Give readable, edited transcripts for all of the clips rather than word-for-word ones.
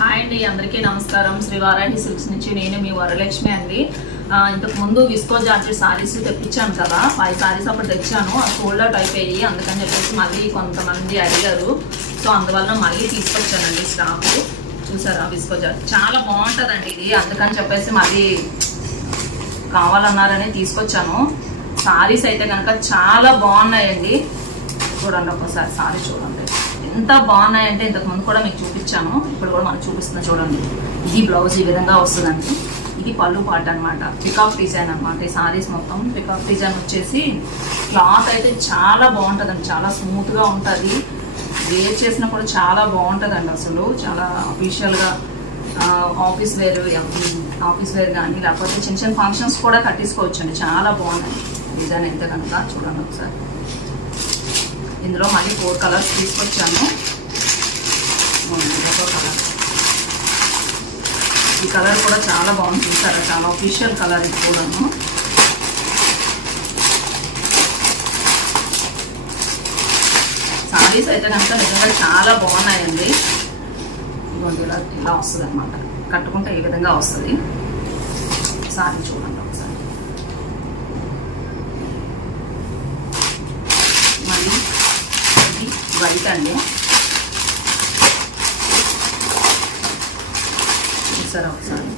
Hi అండి, అందరికీ నమస్కారం. శ్రీ వారాహి సిల్క్స్ నుంచి నేను మీ వరలక్ష్మి అండి. ఇంతకు ముందు విస్కో జార్జెట్ సారీస్ తెప్పించాను కదా, 5 సారీస్ అప్పుడు తెచ్చాను. అది సోల్డ్ అవుట్ అయిపోయి, అందుకని చెప్పేసి మళ్ళీ కొంతమంది అడిగారు. సో అందువల్ల మళ్ళీ తీసుకొచ్చానండి స్టాక్. చూసారా, విస్కో జార్జెట్ చాలా బాగుంటుందండి ఇది, అందుకని చెప్పేసి మళ్ళీ కావాలన్నారని తీసుకొచ్చాను. సారీస్ అయితే కనుక చాలా బాగున్నాయండి. చూడండి ఒకసారి సారీ చూడండి ఎంత బాగున్నాయంటే, ఇంతకు ముందు కూడా మీకు చూపించాను, ఇప్పుడు కూడా మనకు చూపిస్తున్నా చూడండి. ఇది బ్లౌజ్ ఈ విధంగా వస్తుందండి. ఇది పళ్ళు పాట అనమాట, పికాక్ డిజైన్ అనమాట. ఈ సారీస్ మొత్తం పికాక్ డిజైన్ వచ్చేసి క్లాత్ అయితే చాలా బాగుంటుందండి, చాలా స్మూత్గా ఉంటుంది. వేర్ చేసినా కూడా చాలా బాగుంటుందండి. అసలు చాలా అఫీషియల్గా ఆఫీస్ వేర్ కానీ లేకపోతే చిన్న చిన్న ఫంక్షన్స్ కూడా కట్టించుకోవచ్చండి. చాలా బాగున్నాయి డిజైన్ అయితే కనుక. చూడండి ఒకసారి. ఇందులో మళ్ళీ 4 కలర్స్ తీసుకొచ్చాను. కలర్, ఈ కలర్ కూడా చాలా బాగుంది చూసారా, చాలా అఫీషియల్ కలర్ ఇది కూడాను. సారీస్ అయితే కనుక నిజంగా చాలా బాగున్నాయండి. ఇదిగోండి ఇలా వస్తుంది అనమాట, కట్టుకుంటే ఈ విధంగా వస్తుంది. సారీ చూడండి ఒకసారి. మళ్ళీ ఇది వైట్ అండి, చూసారా ఒకసారి.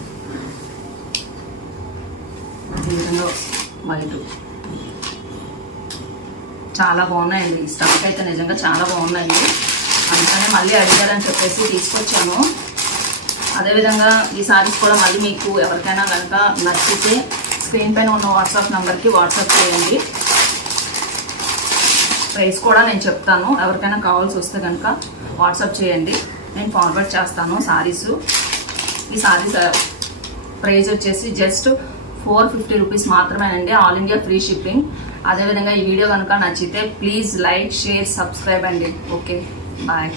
ఈ విధంగా వైట్ చాలా బాగున్నాయండి. ఈ స్టాక్ అయితే నిజంగా చాలా బాగున్నాయి, అందుకనే మళ్ళీ అడిగారని చెప్పేసి తీసుకొచ్చాను. అదేవిధంగా ఈ సారీస్ కూడా మళ్ళీ మీకు ఎవరికైనా కనుక నచ్చితే స్క్రీన్ పైన ఉన్న వాట్సాప్ నెంబర్కి వాట్సాప్ చేయండి. ప్రైస్ కూడా నేను చెప్తాను, ఎవరికైనా కావాల్సి వస్తే కనుక వాట్సాప్ చేయండి, నేను ఫార్వర్డ్ చేస్తాను సారీస్. ఈ సారీస్ ప్రైస్ వచ్చేసి జస్ట్ 450 రూపీస్ మాత్రమేనండి, ఆల్ ఇండియా ఫ్రీ షిప్పింగ్. అదేవిధంగా ఈ వీడియో కనుక నచ్చితే ప్లీజ్ లైక్, షేర్, సబ్స్క్రైబ్ అండి. Okay, bye.